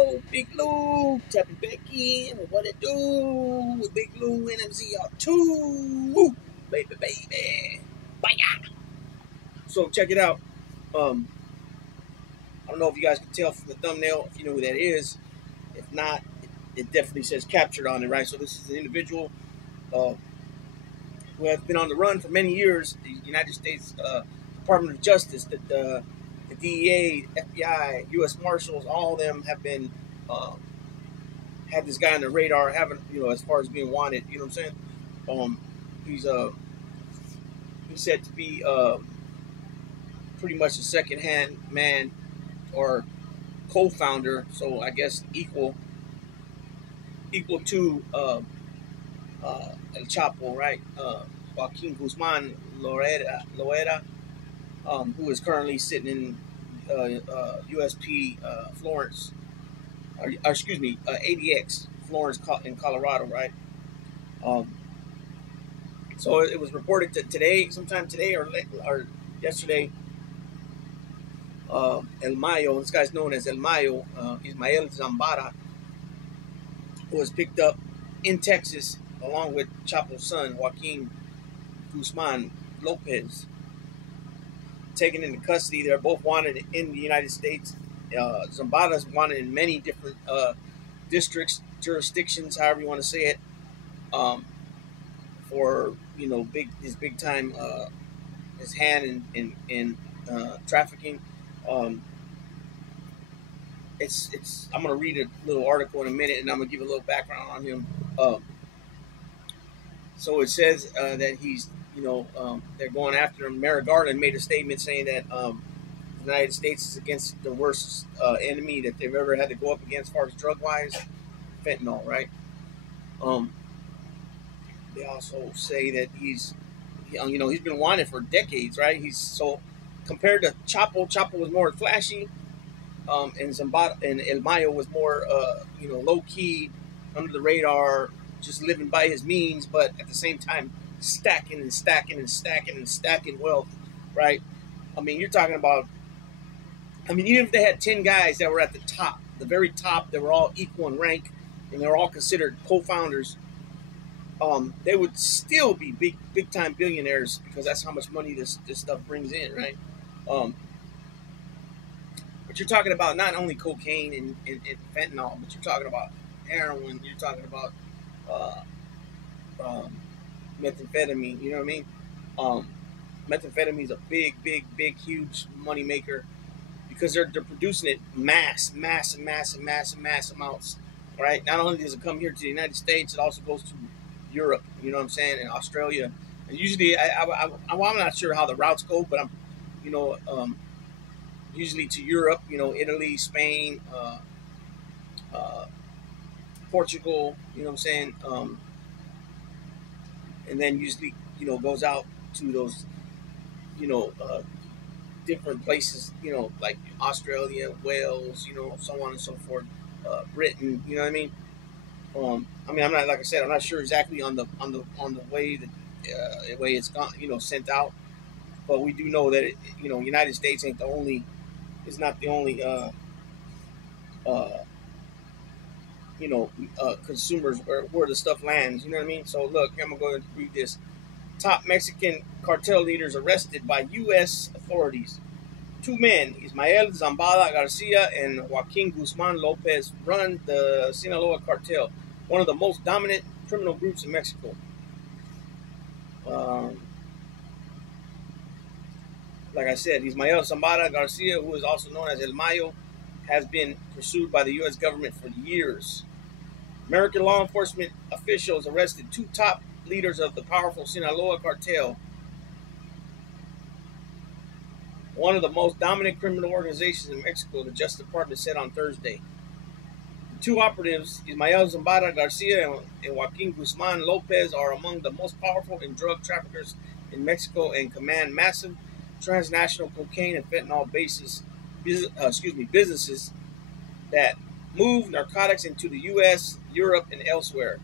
yo, Big Lou, tapping back in with what it do with Big Lou and MZR2. Woo, baby, baby. Bye. So check it out. Um, I don't know if you guys can tell from the thumbnail if you know who that is. If not, it definitely says captured on it, right? So this is an individual who has been on the run for many years. The United States Department of Justice, the DEA, FBI, U.S. Marshals, all of them have been had this guy on the radar, having as far as being wanted. You know what I'm saying? He's he's said to be pretty much a second-hand man or co-founder, so I guess equal to El Chapo, right? Joaquin Guzman Loera, who is currently sitting in USP Florence, or excuse me, ADX Florence in Colorado, right? So it was reported that sometime today or yesterday, El Mayo, this guy's known as El Mayo, Ismael Zambada, who was picked up in Texas along with Chapo's son, Joaquin Guzman Lopez, taken into custody. They're both wanted in the United States. Zambada's wanted in many different districts, jurisdictions, however you want to say it, for his big time, his hand in trafficking. It's. I'm gonna read a little article in a minute, and I'm gonna give a little background on him. So it says that he's, they're going after him. Merrick Garland made a statement saying that the United States is against the worst enemy that they've ever had to go up against as far as drug-wise, fentanyl, right? They also say that he's been wanted for decades, right? He's so compared to Chapo was more flashy, and Zambada and El Mayo was more, low key, under the radar, just living by his means, but at the same time stacking wealth, right? I mean, you're talking about. I mean, even if they had 10 guys that were at the very top, they were all equal in rank, and they were all considered co-founders, they would still be big time billionaires because that's how much money this stuff brings in, right? But you're talking about not only cocaine and fentanyl, but you're talking about heroin, you're talking about methamphetamine, you know what I mean? Methamphetamine is a big, huge money maker because they're producing it mass amounts, right? Not only does it come here to the United States, it also goes to Europe, you know what I'm saying, and Australia. And usually, I'm not sure how the routes go, but I'm, usually to Europe, Italy, Spain, Portugal, you know what I'm saying, and then usually, goes out to those, different places, like Australia, Wales, so on and so forth, Britain, you know what I mean? I'm not, like I said, I'm not sure exactly on the way that the way it's gone, sent out, but we do know that United States is not the only consumers where the stuff lands. You know what I mean? So look, I'm gonna go and read this. Top Mexican cartel leaders arrested by U.S. authorities. 2 men, Ismael Zambada Garcia and Joaquin Guzman Lopez, run the Sinaloa cartel, one of the most dominant criminal groups in Mexico. Like I said, Ismael Zambada Garcia, who is also known as El Mayo, has been pursued by the U.S. government for years. American law enforcement officials arrested 2 top leaders of the powerful Sinaloa cartel, one of the most dominant criminal organizations in Mexico, the Justice Department said on Thursday. The 2 operatives, Ismael Zambada Garcia and Joaquin Guzman Lopez, are among the most powerful drug traffickers in Mexico and command massive transnational cocaine and fentanyl businesses that move narcotics into the U.S., Europe, and elsewhere.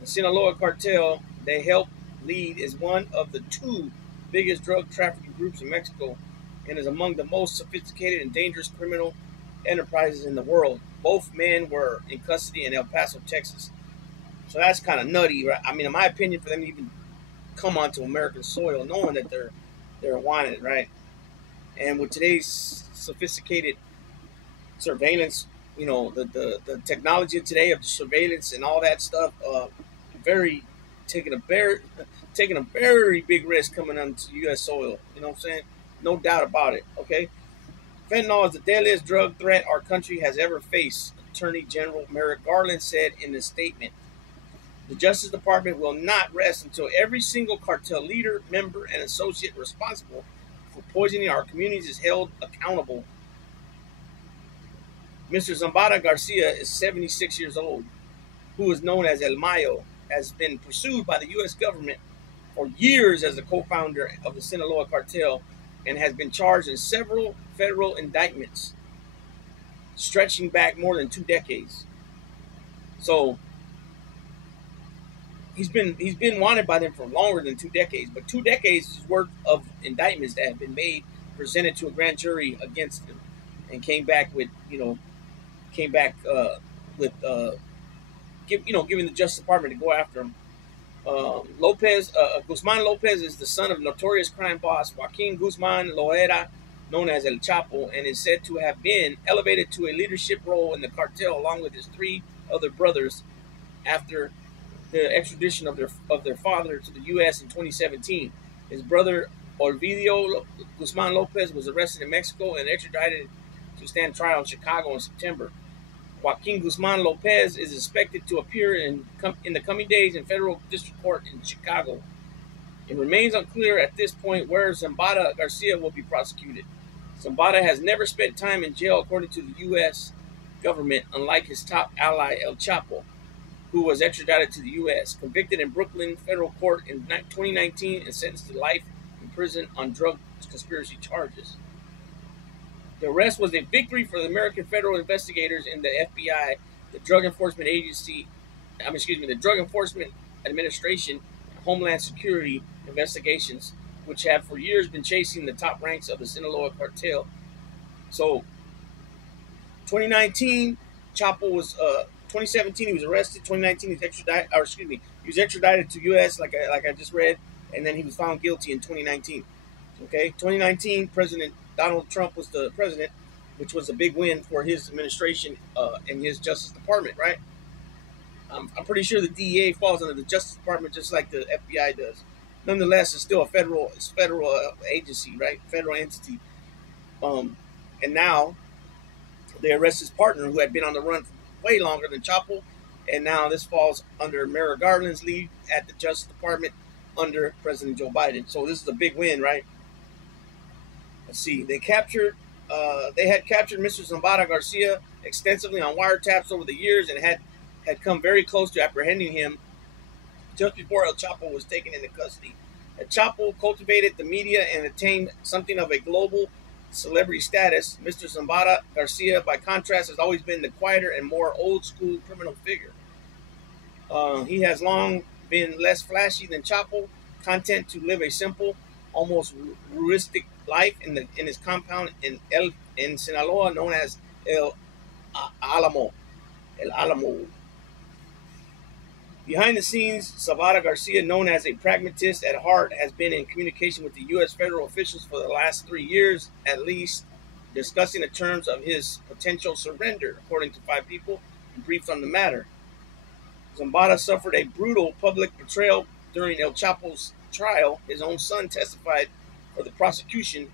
The Sinaloa cartel they help lead is one of the 2 biggest drug trafficking groups in Mexico and is among the most sophisticated and dangerous criminal enterprises in the world. Both men were in custody in El Paso, Texas. So that's kind of nutty, right? I mean, in my opinion, for them to even come onto American soil, knowing that they're wanted, right? And with today's sophisticated surveillance, the technology of today of the surveillance and all that stuff, very taking a very taking a very big risk coming onto U.S. soil. You know what I'm saying? No doubt about it. Okay, fentanyl is the deadliest drug threat our country has ever faced. Attorney General Merrick Garland said in a statement. The Justice Department will not rest until every single cartel leader, member, and associate responsible for poisoning our communities is held accountable. Mr. Zambada Garcia is 76 years old, who is known as El Mayo, has been pursued by the U.S. government for years as the co-founder of the Sinaloa cartel and has been charged in several federal indictments stretching back more than 2 decades. So he's been wanted by them for longer than 2 decades, but 2 decades worth of indictments that have been made, presented to a grand jury against him, and came back with giving the Justice Department to go after him. Guzman Lopez is the son of notorious crime boss Joaquin Guzman Loera, known as El Chapo, and is said to have been elevated to a leadership role in the cartel along with his three other brothers after the extradition of their father to the U.S. in 2017. His brother Olvidio Guzman Lopez was arrested in Mexico and extradited to stand trial in Chicago in September. Joaquin Guzman Lopez is expected to appear in the coming days in federal district court in Chicago. It remains unclear at this point where Zambada Garcia will be prosecuted. Zambada has never spent time in jail, according to the U.S. government, unlike his top ally El Chapo, who was extradited to the U.S., convicted in Brooklyn federal court in 2019 and sentenced to life in prison on drug conspiracy charges. The arrest was a victory for the American federal investigators in the FBI, the Drug Enforcement the Drug Enforcement Administration, and Homeland Security investigations, which have for years been chasing the top ranks of the Sinaloa cartel. So, 2019, Chapo was 2017 he was arrested. 2019 he was extradited to U.S. like I just read, and then he was found guilty in 2019. Okay, 2019, President Donald Trump was the president, which was a big win for his administration and his Justice Department, right? I'm pretty sure the DEA falls under the Justice Department just like the FBI does. Nonetheless, it's still a federal agency, right? Federal entity. And now they arrest his partner who had been on the run for way longer than Chapo, and now this falls under Merrick Garland's lead at the Justice Department under President Joe Biden. So this is a big win, right? Let's see. They had captured Mr. Zambada Garcia extensively on wiretaps over the years and had come very close to apprehending him just before El Chapo was taken into custody. El Chapo cultivated the media and attained something of a global celebrity status. Mr. Zambada Garcia, by contrast, has always been the quieter and more old-school criminal figure. He has long been less flashy than Chapo, content to live a simple, almost rustic life in his compound in Sinaloa, known as El Alamo. Behind the scenes, Zambada Garcia, known as a pragmatist at heart, has been in communication with the U.S. federal officials for the last 3 years, at least, discussing the terms of his potential surrender, according to 5 people briefed on the matter. Zambada suffered a brutal public betrayal during El Chapo's trial. His own son testified for the prosecution,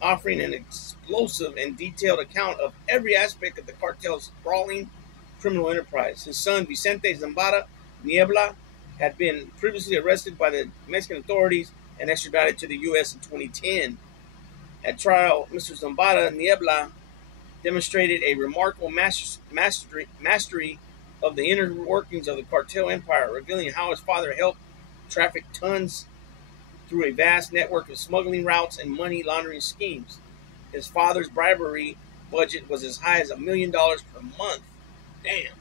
offering an explosive and detailed account of every aspect of the cartel's sprawling criminal enterprise. His son, Vicente Zambada Niebla, had been previously arrested by the Mexican authorities and extradited to the U.S. in 2010. At trial, Mr. Zambada Niebla demonstrated a remarkable mastery of the inner workings of the cartel empire, revealing how his father helped traffic tons through a vast network of smuggling routes and money laundering schemes. His father's bribery budget was as high as $1 million per month. Damn.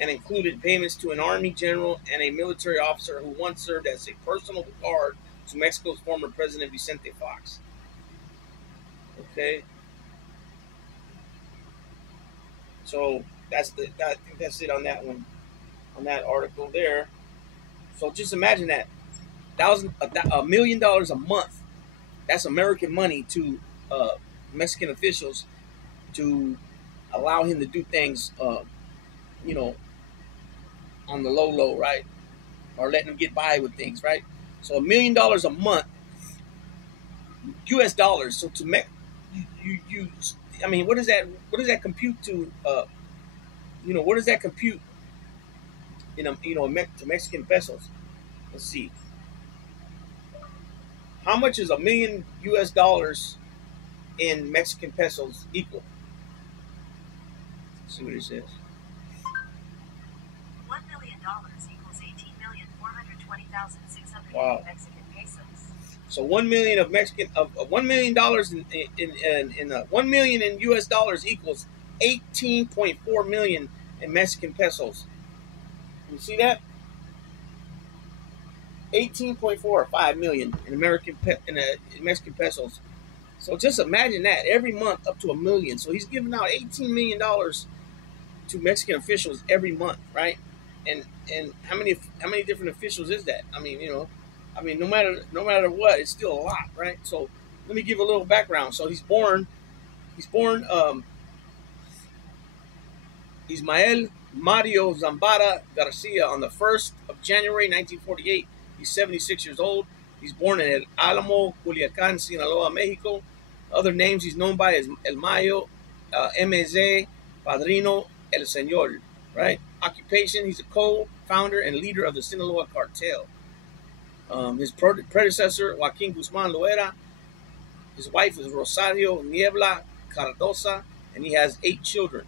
And included payments to an army general and a military officer who once served as a personal guard to Mexico's former president Vicente Fox. Okay. So I think that's it on that one, on that article there. So just imagine that $1 million a month. That's American money to uh, Mexican officials to allow him to do things, you know, on the low, right? Or letting him get by with things, right? So $1 million a month, U.S. dollars. So to make you, I mean, what does that compute to? What does that compute in to Mexican pesos? Let's see. How much is $1 million U.S. dollars in Mexican pesos equal? Let's see what it says. $1 million equals 18,420,600 Wow. Mexican pesos. So $1 million in 1 million in U.S. dollars equals 18.4 million in Mexican pesos. You see that? 18.45 million in Mexican pesos. So just imagine that every month up to $1 million. So he's giving out $18 million to Mexican officials every month, right? And how many different officials is that? I mean, no matter what, it's still a lot, right? So let me give a little background. So he's born Ismael Mario Zambada Garcia on the 1st of January 1948. He's 76 years old. He's born in El Alamo, Culiacan, Sinaloa, Mexico. Other names he's known by is El Mayo, MZ, Padrino, El Señor, right? Occupation, he's a co-founder and leader of the Sinaloa cartel. His predecessor, Joaquin Guzman Loera. His wife is Rosario Niebla Cardosa, and he has 8 children.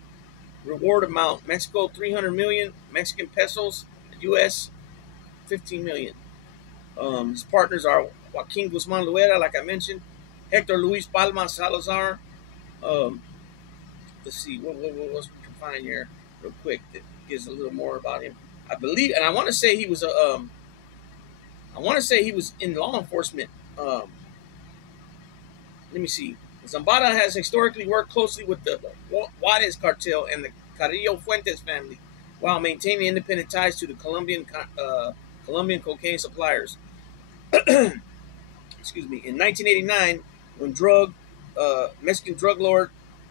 Reward amount: Mexico 300 million Mexican pesos, U.S. 15 million. His partners are Joaquin Guzman Loera, like I mentioned, Hector Luis Palma Salazar. Let's see what else we can find here real quick that gives a little more about him. I believe, and I want to say he was in law enforcement. Let me see. Zambada has historically worked closely with the Juarez cartel and the Carrillo Fuentes family, while maintaining independent ties to the Colombian cocaine suppliers. Excuse me. In 1989, when Mexican drug lord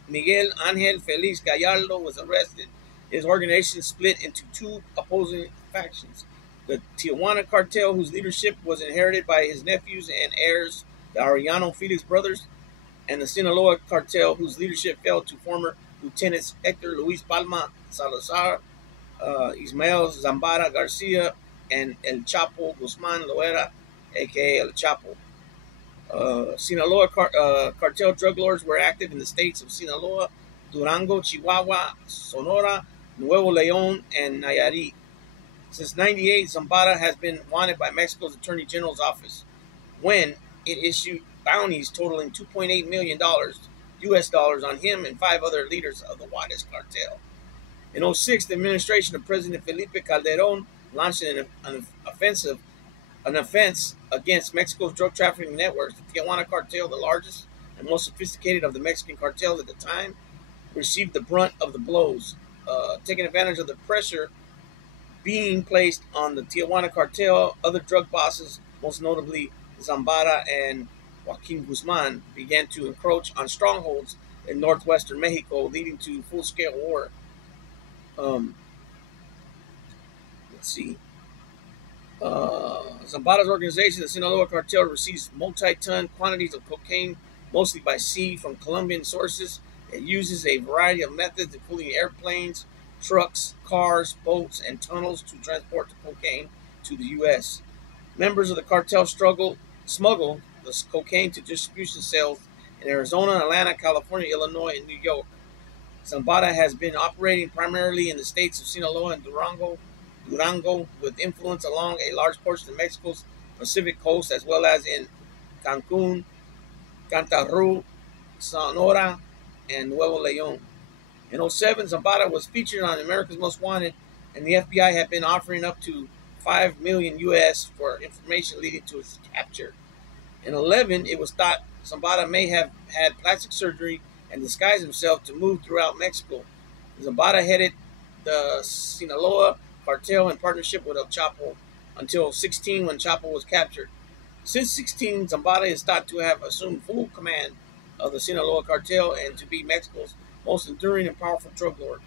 Miguel Angel Feliz Gallardo was arrested, his organization split into 2 opposing factions: the Tijuana cartel, whose leadership was inherited by his nephews and heirs, the Arellano Felix brothers, and the Sinaloa cartel, whose leadership fell to former lieutenants Hector Luis Palma Salazar, Ismael Zambada Garcia, and El Chapo Guzman Loera, AkA El Chapo. Sinaloa cartel drug lords were active in the states of Sinaloa, Durango, Chihuahua, Sonora, Nuevo León, and Nayarit. Since '98, Zambada has been wanted by Mexico's Attorney General's office, when it issued bounties totaling $2.8 million U.S. dollars on him and 5 other leaders of the Juarez cartel. In '06, the administration of President Felipe Calderón launched an offense against Mexico's drug trafficking networks. The Tijuana cartel, the largest and most sophisticated of the Mexican cartels at the time, received the brunt of the blows, taking advantage of the pressure being placed on the Tijuana cartel. Other drug bosses, most notably Zambada and Joaquin Guzman, began to encroach on strongholds in northwestern Mexico, leading to full-scale war. Let's see. Zambada's organization, the Sinaloa cartel, receives multi-ton quantities of cocaine, mostly by sea, from Colombian sources. It uses a variety of methods, including airplanes, trucks, cars, boats, and tunnels to transport the cocaine to the U.S. Members of the cartel smuggle the cocaine to distribution sales in Arizona, Atlanta, California, Illinois, and New York. Zambada has been operating primarily in the states of Sinaloa and Durango, with influence along a large portion of Mexico's Pacific coast, as well as in Cancun, Quintana Roo, Sonora, and Nuevo León. In '07, Zambada was featured on America's Most Wanted, and the FBI had been offering up to $5 million U.S. for information leading to its capture. In '11, it was thought Zambada may have had plastic surgery and disguised himself to move throughout Mexico. Zambada headed the Sinaloa cartel in partnership with El Chapo until 16 when Chapo was captured. Since 16, Zambada is thought to have assumed full command of the Sinaloa cartel and to be Mexico's most enduring and powerful drug lord.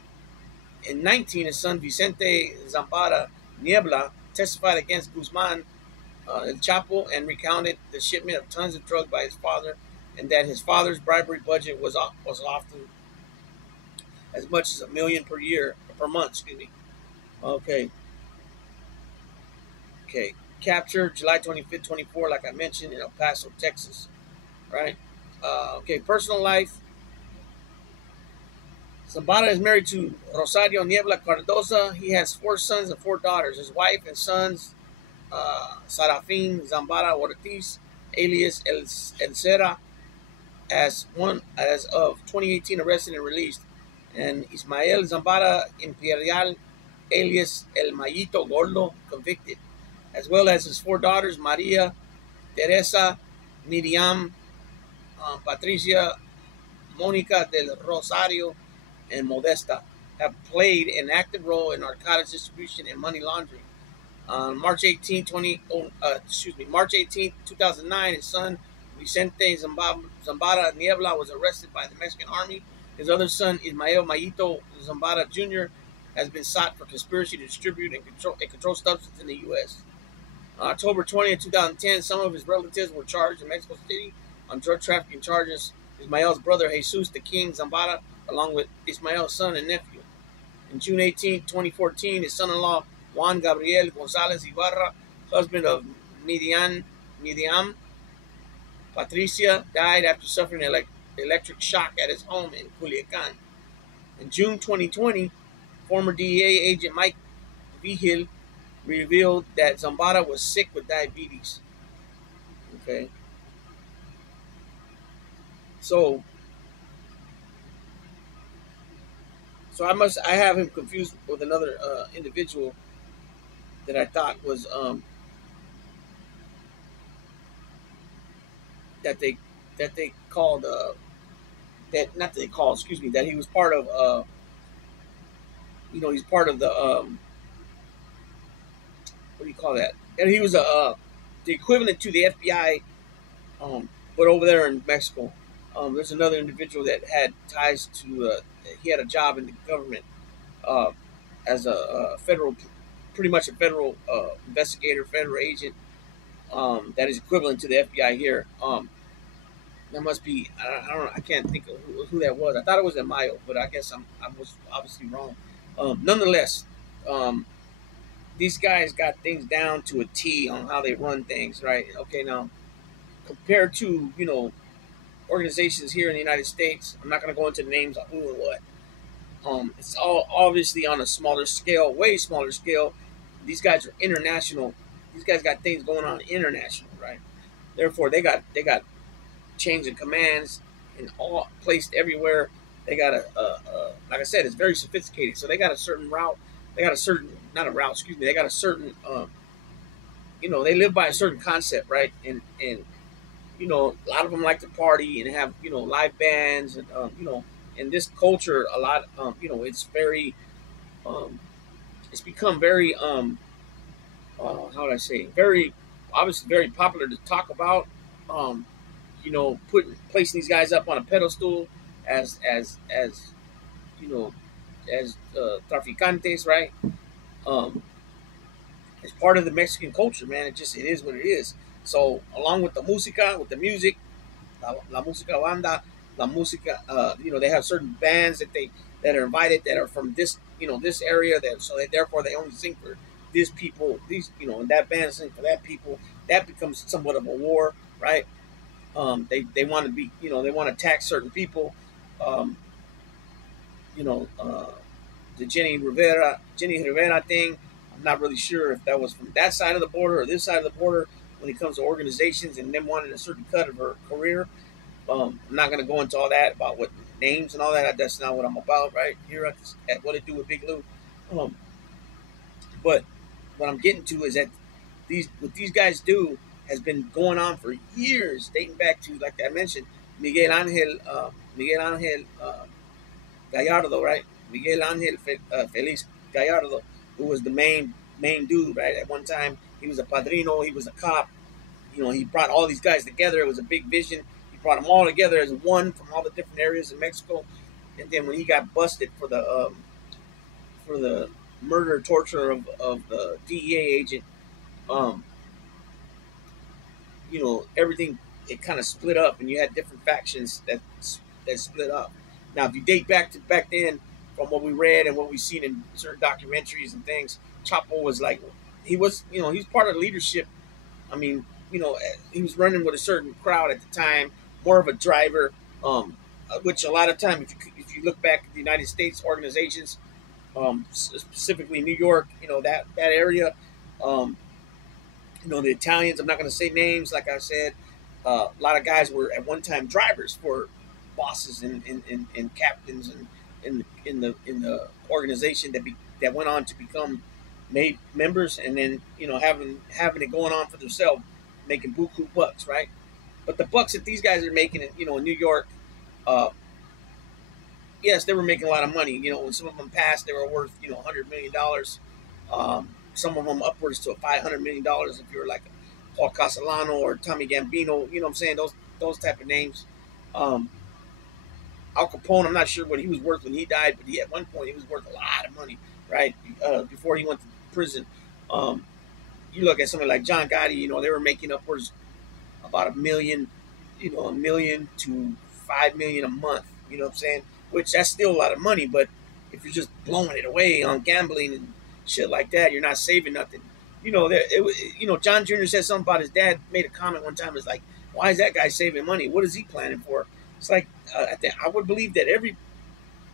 In 19, his son Vicente Zambada Niebla testified against Guzman El Chapo and recounted the shipment of tons of drugs by his father, and that his father's bribery budget was often as much as $1 million per month. Excuse me. Okay, okay. Captured July 25th, 24, like I mentioned, in El Paso, Texas. Right. Okay. Personal life. Zambada is married to Rosario Niebla Cardoza. He has 4 sons and 4 daughters. His wife and sons, Sarafin Zambada Ortiz, alias El Cera, as of 2018 arrested and released, and Ismael Zambada Imperial, alias El Mayito Gordo, convicted, as well as his 4 daughters, Maria, Teresa, Miriam, Patricia, Monica del Rosario, and Modesta, have played an active role in narcotics distribution and money laundering. On March 18, 2009, his son Vicente Zambada Niebla was arrested by the Mexican army. His other son, Ismael Mayito Zambada Jr., has been sought for conspiracy to distribute and control substance in the U.S. On October 20th, 2010, some of his relatives were charged in Mexico City on drug trafficking charges. Ismael's brother, Jesus the King Zambada, along with Ismael's son and nephew. On June 18, 2014, his son-in-law, Juan Gabriel Gonzalez Ibarra, husband of Miriam Patricia, died after suffering an electric shock at his home in Culiacan. In June 2020, former DEA agent Mike Vigil revealed that Zambada was sick with diabetes. Okay. So I have him confused with another individual that I thought was that they called that not that they called, excuse me, that he was part of he's part of the what do you call that? And he was the equivalent to the FBI, but over there in Mexico. There's another individual that had ties to he had a job in the government as a federal, pretty much a federal investigator, federal agent, that is equivalent to the FBI here. That must be, I don't know, I can't think of who that was. I thought it was Mayo, but I guess I was obviously wrong. Nonetheless, these guys got things down to a T on how they run things, right? Okay, now compared to organizations here in the United States, I'm not going to go into the names of who and what. It's all obviously on a smaller scale, way smaller scale. These guys are international. These guys got things going on international, right? Therefore, they got chains of commands and all placed everywhere. They got like I said, it's very sophisticated. So they got a certain route. They got a certain, not a route, excuse me. They got a certain, they live by a certain concept, right? And a lot of them like to party and have live bands and in this culture a lot it's very it's become very how would I say, very obviously very popular to talk about, placing these guys up on a pedestal as traficantes, right? um it's part of the Mexican culture, man. It is what it is. So along with the music, la música banda, la música, they have certain bands that are invited that are from this area, so that therefore they only sing for this people, and that band sing for that people. That becomes somewhat of a war, right? They want to they want to attack certain people. Um, you know, the Jenny Rivera thing. I'm not really sure if that was from that side of the border or this side of the border when it comes to organizations and them wanting a certain cut of her career. I'm not going to go into all that about what names and all that. That's not what I'm about right here at What It Do with Big Lou. Um, but what I'm getting to is that what these guys do has been going on for years, dating back to, like I mentioned, Miguel Angel Gallardo, right? Miguel Ángel Feliz Gallardo, who was the main dude, right? At one time, he was a padrino, he was a cop. You know, he brought all these guys together. It was a big vision. He brought them all together as one from all the different areas in Mexico. And then when he got busted for the murder torture of the DEA agent, um, you know, everything, it kind of split up, and you had different factions that split up. Now, if you date back to back then, from what we read and what we've seen in certain documentaries and things, Chapo was like, he was, you know, he's part of leadership. I mean, you know, he was running with a certain crowd at the time, more of a driver, which a lot of time, if you look back at the United States organizations, specifically New York, you know, that area, um, you know, the Italians, I'm not going to say names, like I said, a lot of guys were at one time drivers for bosses and captains and in the organization that went on to become made members, and then, you know, having it going on for themselves, making buku bucks, right? But the bucks that these guys are making, you know, in New York, uh, yes, they were making a lot of money. You know, when some of them passed, they were worth, you know, $100 million. Some of them upwards to $500 million if you were like Paul Castellano or Tommy Gambino. You know what I'm saying? Those type of names. Um, Al Capone, I'm not sure what he was worth when he died, but at one point he was worth a lot of money, right? Before he went to prison. Um, you look at somebody like John Gotti, you know, they were making upwards about a million, you know, a million to 5 million a month. You know what I'm saying? Which that's still a lot of money, but if you're just blowing it away on gambling and shit like that, you're not saving nothing. You know, you know, John Jr. said something about his dad. Made a comment one time. It's like, why is that guy saving money? What is he planning for? It's like, I would believe that every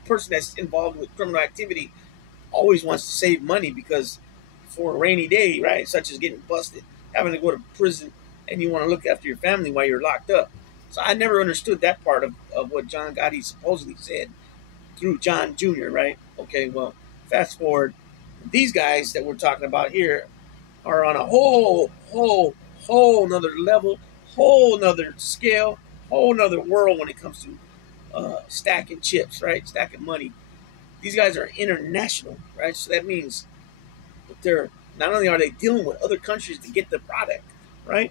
person that's involved with criminal activity always wants to save money because for a rainy day, right? Such as getting busted, having to go to prison, and you want to look after your family while you're locked up. So I never understood that part of what John Gotti supposedly said through John Jr., right? Okay, well, fast forward. These guys that we're talking about here are on a whole nother level, whole nother scale, whole nother world when it comes to stacking chips, right? Stacking money. These guys are international, right? So that means that they're not only are they dealing with other countries to get the product, right?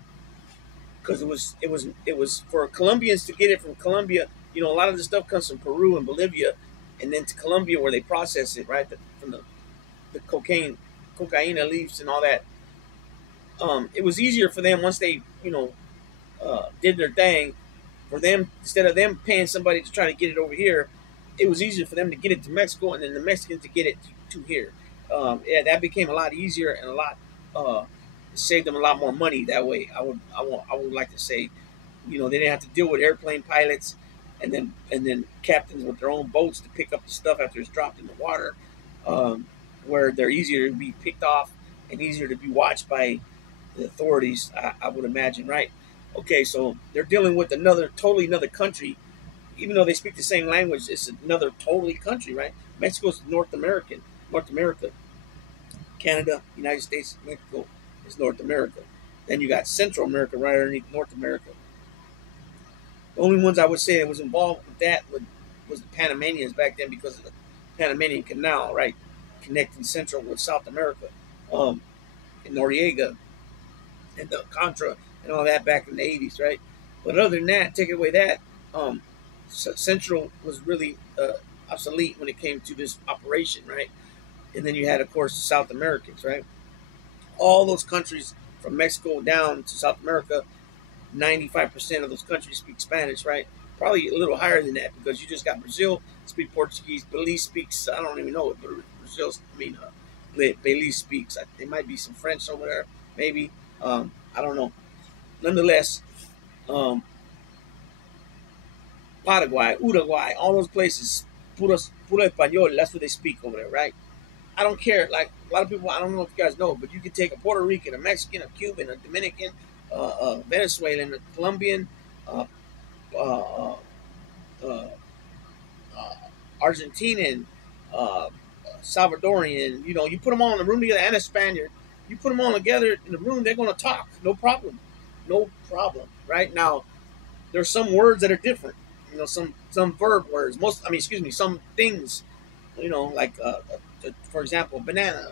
Because it was for Colombians to get it from Colombia. You know, a lot of the stuff comes from Peru and Bolivia, and then to Colombia where they process it, right? From the cocaine leaves and all that. It was easier for them once they, you know, did their thing. For them, instead of them paying somebody to try to get it over here, it was easier for them to get it to Mexico, and then the Mexicans to get it to here. Yeah, that became a lot easier and a lot saved them a lot more money that way. I would like to say, you know, they didn't have to deal with airplane pilots and then captains with their own boats to pick up the stuff after it's dropped in the water, where they're easier to be picked off and easier to be watched by the authorities. I would imagine, right? Okay, so they're dealing with totally another country, even though they speak the same language. It's another totally country, right? Mexico's North America. Canada, United States, Mexico is North America. Then you got Central America right underneath North America. The only ones I would say that was involved with that was the Panamanians back then because of the Panamanian Canal, right, connecting Central with South America, and Noriega and the Contra and all that back in the 80s, right? But other than that, take away that, Central was really obsolete when it came to this operation, right? And then you had, of course, the South Americans, right? All those countries from Mexico down to South America, 95% of those countries speak Spanish, right? Probably a little higher than that because you just got Brazil speak Portuguese. Belize speaks, I don't even know what Brazil's, Belize speaks. There might be some French over there, maybe. I don't know. Nonetheless, um, Paraguay, Uruguay, all those places, puro español, that's what they speak over there, right? I don't care. Like a lot of people, I don't know if you guys know, but you can take a Puerto Rican, a Mexican, a Cuban, a Dominican, a Venezuelan, a Colombian, uh, uh, uh, uh, Argentinian, uh, Salvadorian. You know, you put them all in the room together, and a Spaniard. You put them all together in the room, they're going to talk, no problem, no problem. Right now, there's some words that are different. You know, some verb words. Some things like for example, banana,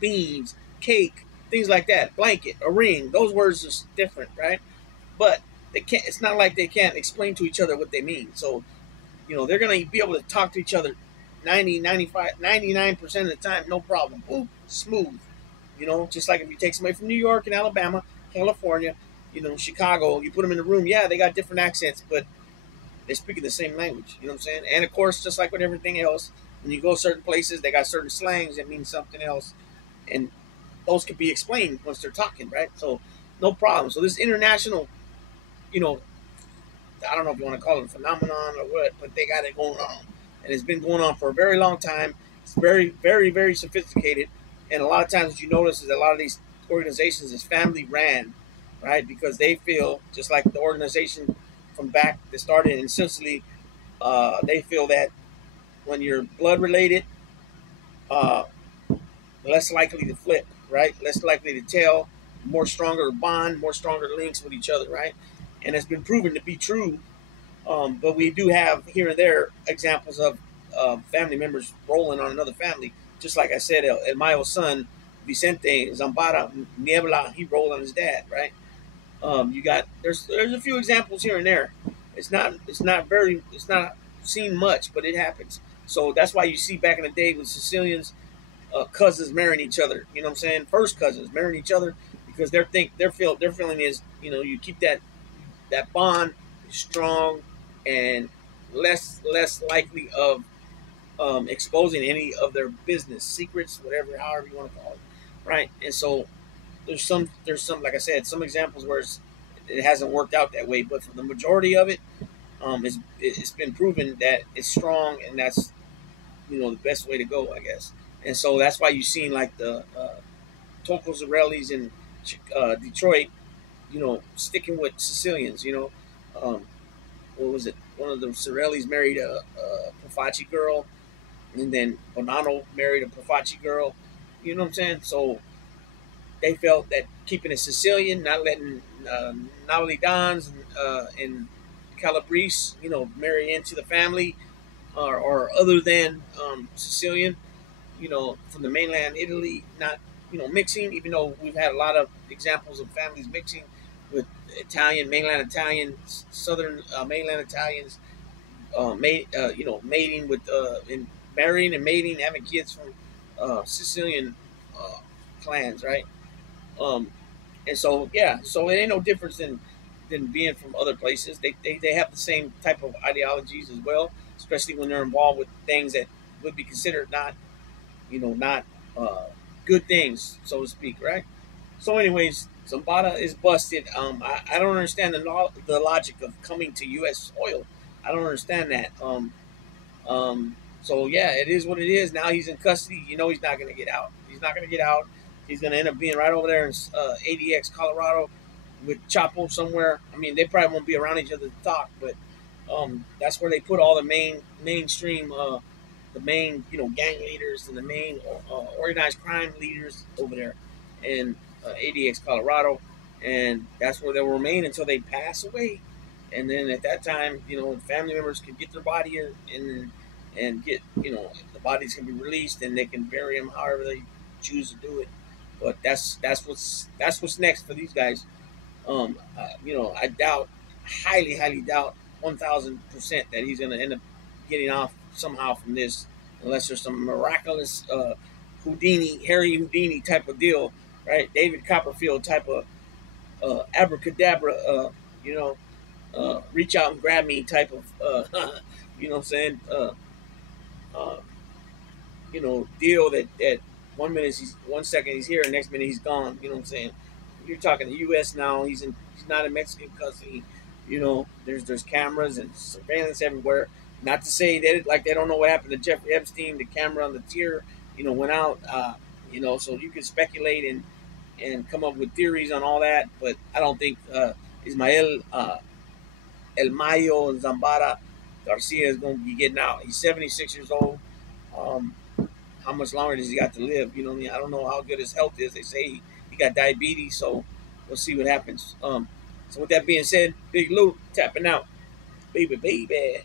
beans, cake, things like that, blanket, a ring. Those words are different, right? But they can't. It's not like they can't explain to each other what they mean. So they're going to be able to talk to each other 90, 95, 99% of the time, no problem. Ooh, smooth. Just like if you take somebody from New York and Alabama, California, Chicago, you put them in the room. Yeah, they got different accents, but they're speaking the same language. You know what I'm saying? And of course, just like with everything else, when you go certain places, they got certain slangs that mean something else, and those can be explained once they're talking, right? So no problem. So this international, you know, I don't know if you want to call it a phenomenon or what, but they got it going on, and it's been going on for a very long time. It's very, very, very sophisticated, and a lot of times what you notice is that a lot of these organizations is family ran, right? Because they feel just like the organization from back that started in Sicily, they feel that when you're blood related, uh, less likely to flip, right? Less likely to tell, more stronger bond, more stronger links with each other, right? And it's been proven to be true. But we do have here and there examples of family members rolling on another family. Just like I said, El Mayo's son, Vicente Zambara Niebla, he rolled on his dad, right? You got there's a few examples here and there. It's not seen much, but it happens. So that's why you see back in the day with Sicilians, cousins marrying each other. You know what I'm saying? First cousins marrying each other because their feeling is you keep that bond strong and less likely of exposing any of their business secrets, whatever, however you want to call it, right? And so there's some like I said, some examples where it hasn't worked out that way, but for the majority of it, it's been proven that it's strong, and that's the best way to go, I guess. And so that's why you've seen like the Tocco Zarellis in Detroit, sticking with Sicilians. What was it? One of the Zarellis married a Profaci girl, and then Bonanno married a Profaci girl. You know what I'm saying? So they felt that keeping it Sicilian, not letting Napolitans and Calabrese, marry into the family, or other than Sicilian, from the mainland Italy, not mixing. Even though we've had a lot of examples of families mixing with mainland Italian, southern mainland Italians, mating with and marrying and mating, having kids from Sicilian uh, clans, right? Um, and so yeah, so it ain't no difference than being from other places. They have the same type of ideologies as well, especially when they're involved with things that would be considered not uh, good things, so to speak, right? So, anyways, Zambada is busted. I don't understand the logic of coming to U.S. soil. I don't understand that. So yeah, it is what it is. Now he's in custody. He's not going to get out. He's not going to get out. He's going to end up being right over there in ADX, Colorado, with Chapo somewhere. I mean, they probably won't be around each other to talk, but that's where they put all the mainstream, the main gang leaders and the main organized crime leaders over there in ADX, Colorado, and that's where they'll remain until they pass away. And then at that time, family members can get their body and get the bodies can be released and they can bury them however they choose to do it. But that's what's next for these guys. I doubt, highly doubt, 1,000% that he's going to end up getting off somehow from this, unless there's some miraculous Harry Houdini type of deal, right? David Copperfield type of abracadabra, reach out and grab me type of, you know what I'm saying, uh, deal that 1 second he's here, and next minute he's gone. You know what I'm saying? You're talking the U.S. now. He's not in Mexican custody. There's cameras and surveillance everywhere. Not to say that like they don't know what happened to Jeffrey Epstein. The camera on the tier, went out. So you can speculate and come up with theories on all that. But I don't think Ismael El Mayo Zambara Garcia is going to be getting out. He's 76 years old. Um, how much longer does he got to live? You know what I mean? I don't know how good his health is. They say he got diabetes, so we'll see what happens. So with that being said, Big Lou tapping out, baby.